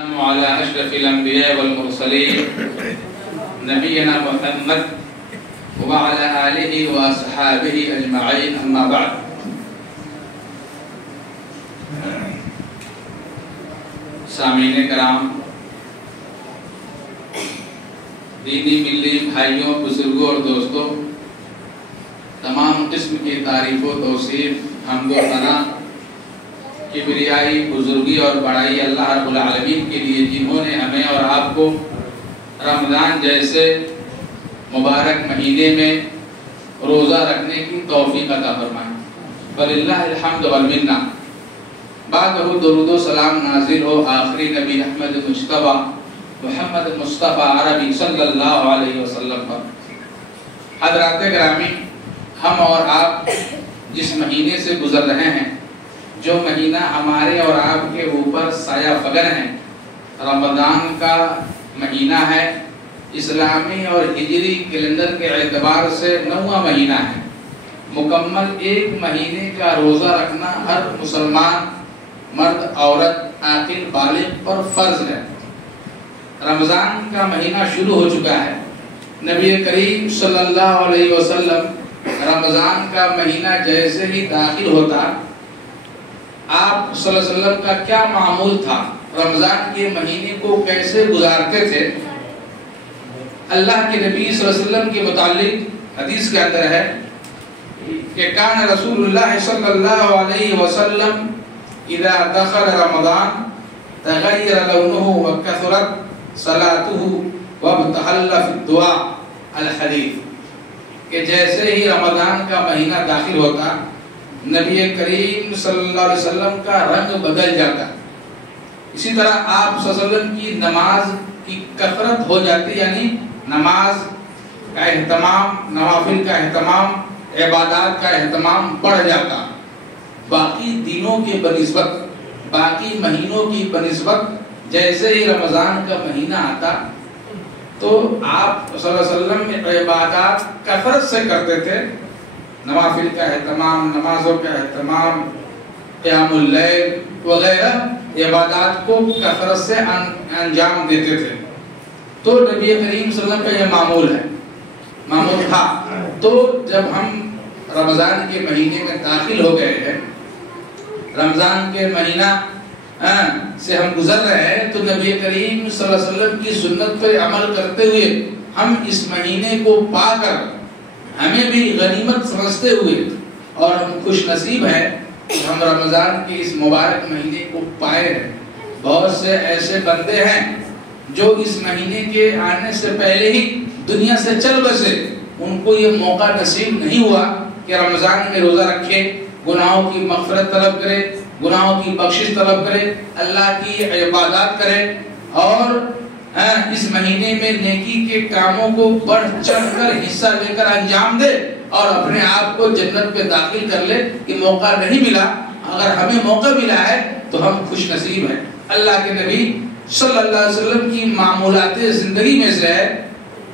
على أشرف الأنبياء والمرسلين نبينا محمد وعلى آله وأصحابه أجمعين أما بعد. سامعین کرام، دینی ملی بھائیوں، بزرگوں اور دوستوں، تمام قسم کی تعریف و توصیف، حمد و ثنا، کبریائی، بزرگی اور بڑائی اللہ رب العالمین کے لیے، جنہوں نے ہمیں اور آپ کو رمضان جیسے مبارک مہینے میں روزہ رکھنے کی توفیق عطا فرمائی. فللہ الحمد والمنہ. بعد درود و سلام نازل ہو آخری نبی احمد مجتبی محمد مصطفیٰ عربی صلی اللہ علیہ وسلم پر. حضرات گرامی، ہم اور آپ جس مہینے سے گزر رہے ہیں، جو مہینہ ہمارے اور آپ کے اوپر سایہ فگن ہے، رمضان کا مہینہ ہے، اسلامی اور ہجری کیلنڈر کے اعتبار سے 9واں مہینہ ہے. مکمل ایک مہینے کا روزہ رکھنا ہر مسلمان مرد، عورت، عاقل، بالغ پر فرض ہے. رمضان کا مہینہ شروع ہو چکا ہے. نبی کریم صلی اللہ علیہ وسلم رمضان کا مہینہ جیسے ہی داخل ہوتا، آپ صلی اللہ علیہ وسلم کا کیا معمول تھا، رمضان کے مہینے کو کیسے گزارتے تھے؟ اللہ کے نبی صلی اللہ علیہ وسلم کے متعلق حدیث کے اندر ہے کہ کان رسول اللہ صلی اللہ علیہ وسلم اذا دخل رمضان تغیر لونه وکثرت صلاته وابتحل فی الدعاء الحدیث. کہ جیسے ہی رمضان کا مہینہ داخل ہوتا، نبی کریم صلی اللہ علیہ وسلم کا رنگ بدل جاتا. اسی طرح آپ صلی اللہ علیہ وسلم کی نماز کی کثرت ہو جاتی، یعنی نماز کا اہتمام، نوافل کا اہتمام، عبادات کا اہتمام بڑھ جاتا. باقی دنوں کے بنسبت، باقی مہینوں کی بنسبت جیسے ہی رمضان کا مہینہ آتا تو آپ صلی اللہ علیہ وسلم عبادات کثرت سے کرتے تھے. نوافل کا اہتمام، نمازوں کا اہتمام، قیام اللیل وغیرہ عبادات کو کثرت سے انجام دیتے تھے. تو نبی کریم صلی اللہ علیہ وسلم کا یہ معمول ہے، معمول تھا. تو جب ہم رمضان کے مہینے میں داخل ہو گئے ہیں، رمضان کے مہینہ سے ہم گزر رہے ہیں، تو نبی کریم صلی اللہ علیہ وسلم کی سنت پر عمل کرتے ہوئے ہم اس مہینے کو پا کر ہمیں بھی غنیمت سمجھتے ہوئے، اور ہم خوش نصیب ہیں کہ ہم رمضان کے اس مبارک مہینے کو پائے ہیں. بہت سے ایسے بندے ہیں جو اس مہینے کے آنے سے پہلے ہی دنیا سے چل بسے، ان کو یہ موقع نصیب نہیں ہوا کہ رمضان میں روزہ رکھے، گناہوں کی مغفرت طلب کرے، گناہوں کی بخشش طلب کرے، اللہ کی عبادات کرے، اور اس مہینے میں نیکی کے کاموں کو بڑھ چڑھ کر حصہ لے کر انجام دے اور اپنے آپ کو جنت پہ داخل کر لے. کہ موقع نہیں ملا، اگر ہمیں موقع ملا ہے تو ہم خوش نصیب ہیں. اللہ کے نبی صلی اللہ علیہ وسلم کی معمولات زندگی میں سے ہے،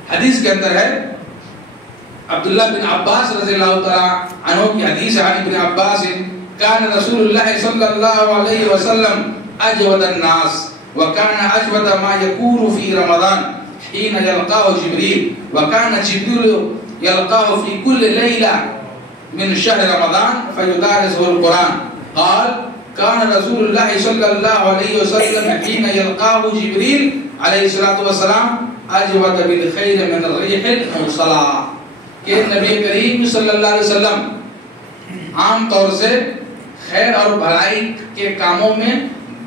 حدیث کے اندر ہے، عبداللہ بن عباس رضی اللہ تعالی عنہ کی حدیث ہے، ابن عباس کان رسول اللہ صلی اللہ علیہ وسلم اجود الناس وكان اجود ما يكون في رمضان حين يلقاه جبريل وكان جبريل يلقاه في كل ليلة من شهر رمضان فيدارسه القرآن. قال كان رسول الله صلى الله عليه وسلم حين يلقاه جبريل عليه الصلاة والسلام اجود بالخير من الريح المرسلة. کہ نبی کریم صلی اللہ علیہ وسلم عام طور سے خیر اور بھلائی کے کاموں میں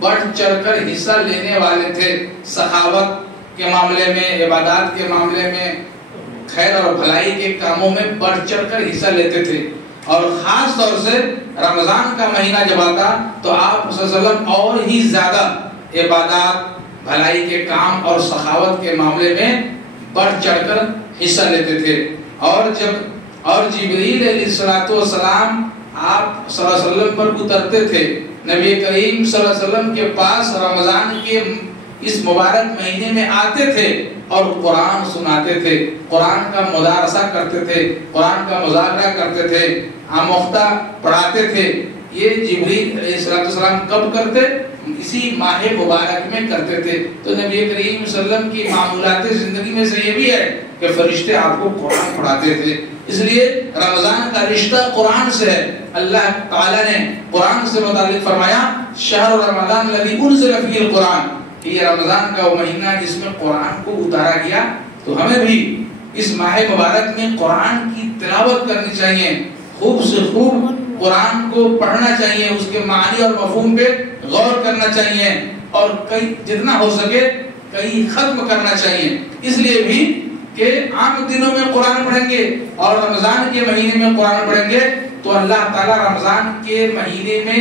بڑھ چڑھ کر حصہ لینے والے تھے. سخاوت کے معاملے میں، عبادات کے معاملے میں، خیر اور بھلائی کے کاموں میں بڑھ چڑھ کر حصہ لیتے تھے. اور خاص طور سے رمضان کا مہینہ جب آتا تو آپ صلی اللہ علیہ وسلم اور ہی زیادہ عبادات، بھلائی کے کام اور سخاوت کے معاملے میں بڑھ چڑھ کر حصہ لیتے تھے. اور جبریل علیہ السلام آپ صلی اللہ علیہ وسلم پر اترتے تھے، نبی کریم صلی اللہ علیہ وسلم کے پاس رمضان کے اس مبارک مہینے میں آتے تھے اور قرآن سناتے تھے، قرآن کا مدارسہ کرتے تھے، قرآن کا مذاکرہ کرتے تھے، آموختہ پڑھاتے تھے. یہ جبریل علیہ السلام کب کرتے؟ اسی ماہ مبارک میں کرتے تھے. تو نبی کریم صلی اللہ علیہ وسلم کی معمولات زندگی میں سے یہ بھی ہے کہ فرشتے آپ کو قرآن پڑھاتے تھے. اس لیے رمضان کا رشتہ قرآن سے ہے. اللہ تعالیٰ نے قرآن سے متعلق فرمایا شہر رمضان الذی انزل فیہ القرآن، کہ یہ رمضان کا وہ مہینہ جس میں قرآن کو اتارا گیا. تو ہمیں بھی اس ماہ مبارک میں قرآن کی تلاوت کرنی چاہیے، خوب سے خوب قرآن کو پڑھنا چاہیے، اس کے معنی اور مفہوم پہ غور کرنا چاہیے، اور کئی جتنا ہو سکے کئی ختم کرنا چاہیے. اس لیے بھی کہ عام دنوں میں قرآن پڑھیں گے اور رمضان کے مہینے میں قرآن پڑھیں گے تو اللہ تعالیٰ رمضان کے مہینے میں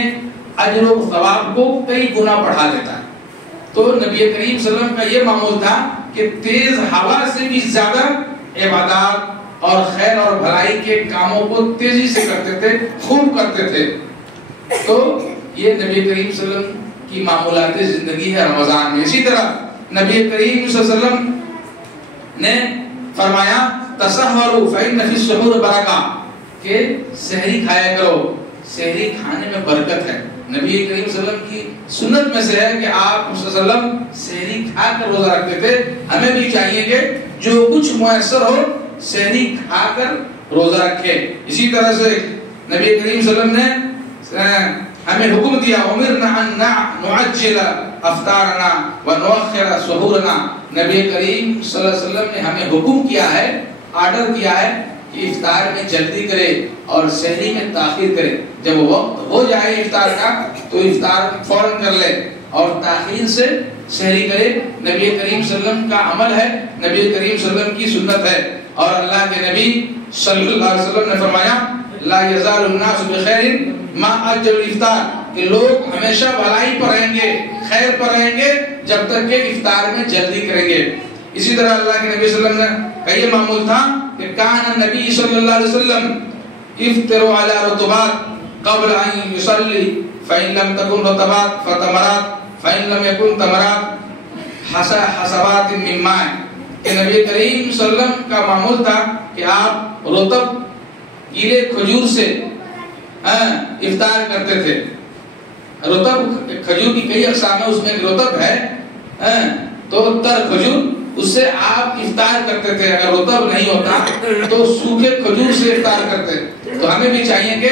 اجر و ثواب کو کئی گنا بڑھا دیتا ہے. تو نبی کریم صلی اللہ علیہ وسلم کا یہ معمول تھا کہ تیز ہوا سے بھی زیادہ عبادات اور خیر اور بھلائی کے کاموں کو تیزی سے کرتے تھے، خوب کرتے تھے. تو یہ نبی کریم صلی اللہ علیہ وسلم کی معمولات زندگی ہے رمضان میں. اسی طرح نبی کریم صلی اللہ علیہ وسلم نے فرمایا تسحروا فإن فی السحور برکہ، کہ سحری کھایا کرو، سحری کھانے میں برکت ہے. نبی کریم صلی اللہ علیہ وسلم کی سنت میں سے ہے کہ آپ صلی اللہ علیہ وسلم سحری کھا کر روزہ رکھتے تھے. ہمیں بھی چاہیے کہ جو کچھ میسر ہو سحری کھا کر روزہ رکھے. اسی طرح سے نبی کریم صلی اللہ علیہ وسلم نے ہمیں حکم دیا امرنا ان نعجل افطارنا ونؤخر سحورنا. نبی کریم صلی اللہ علیہ وسلم نے ہمیں حکم کیا ہے، آرڈر کیا ہے کہ افطار میں جلدی کرے اور سحری میں تاخیر کرے. جب وقت ہو جائے افطار کا تو افطار فوراً کر لے اور تاخیر سے سحری کرے. نبی کریم صلی اللہ علیہ وسلم کا عمل ہے، نبی کریم صلی اللہ علیہ وسلم کی سنت ہے. اور اللہ کے نبی صلی اللہ علیہ وسلم نے فرمایا لا یزال الناس بخیر ما اجل الافطار، کہ لوگ ہمیشہ بھلائی پر رہیں گے، خیر پر رہیں گے جب تک کہ افطار میں جلدی کریں گے. اسی طرح اللہ کے نبی صلی اللہ علیہ وسلم کا یہ معمول تھا کہ کان نبی صلی اللہ علیہ وسلم افطروا علی رطبات قبل ان یصلی فإن لم تكن رطبات فتمرات فإن لم يكن تمرات حسبات من ماء، کہ نبی کریم صلی اللہ علیہ وسلم کا معمول تھا کہ آپ رطب گیلے کھجور سے افطار کرتے تھے. رطب کھجور کی کئی اقسام ہیں، اس میں رطب ہے تو تر کھجور، اس سے آپ افطار کرتے تھے. اگر رطب نہیں ہوتا تو سوکھے کھجور سے افطار کرتے. تو ہمیں بھی چاہیے کہ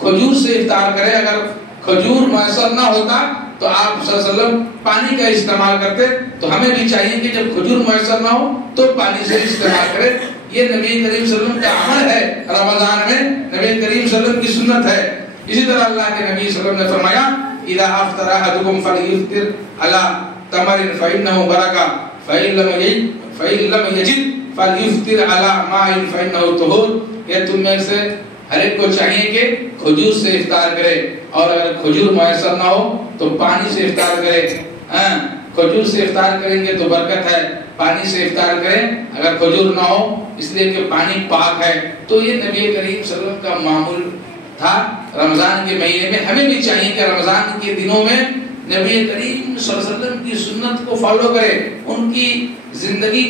کھجور سے افطار کریں. اگر کھجور میسر نہ ہوتا تو آپ صلی اللہ علیہ وسلم پانی کا استعمال کرتے. تو ہمیں بھی چاہیے کہ جب کھجور میسر نہ ہو تو پانی سے استعمال کریں. یہ نبی کریم صلی اللہ علیہ وسلم کا عمل ہے رمضان میں، نبی کریم صلی اللہ علیہ وسلم کی سنت ہے. اسی طرح اللہ کے نبی صلی اللہ علیہ وسلم نے فرمایا اذا افطر احدكم فليفطر على تمر فإنه بركة فإن لم يجد فليفطر على ماء فإنه طهور. یہ تم میں سے ہر ایک کو چاہیے کہ کھجور سے افطار کرے، اور اگر کھجور میسر نہ ہو تو پانی سے افطار کرے. کھجور سے افطار کریں گے تو برکت ہے، پانی سے افطار کریں اگر کھجور نہ ہو، اس لیے کہ پانی پاک ہے. تو یہ نبی کریم صلی اللہ علیہ وسلم کا معمول تھا رمضان کے مہینے میں. ہمیں بھی چاہیے کہ رمضان کے دنوں میں نبی کریم صلی اللہ علیہ وسلم کی سنت کو فالو کریں، ان کی زندگی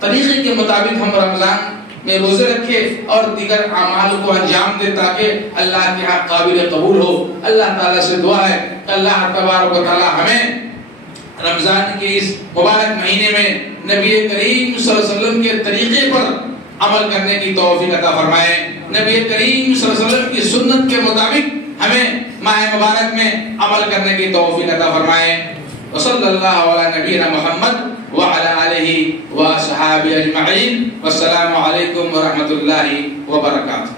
طریقے کے مطابق ہم رمضان میں روزے رکھے اور دیگر اعمال کو انجام دے تاکہ اللہ کے ہاں قابل قبول ہو. اللہ تعالیٰ سے دعا ہے کہ اللہ تبارک و تعالیٰ ہمیں رمضان کے اس مبارک مہینے میں نبی کریم صلی اللہ علیہ وسلم کے طریقے پر عمل کرنے کی توفیق عطا فرمائے. نبی کریم صلی اللہ علیہ وسلم کی سنت کے مطابق ہمیں ماہ مبارک میں عمل کرنے کی توفیق عطا فرمائے. وصلی اللہ علی نبینا محمد وعلی آلہ وصحابہ اجمعین. والسلام علیکم ورحمۃ اللہ وبرکاتہ.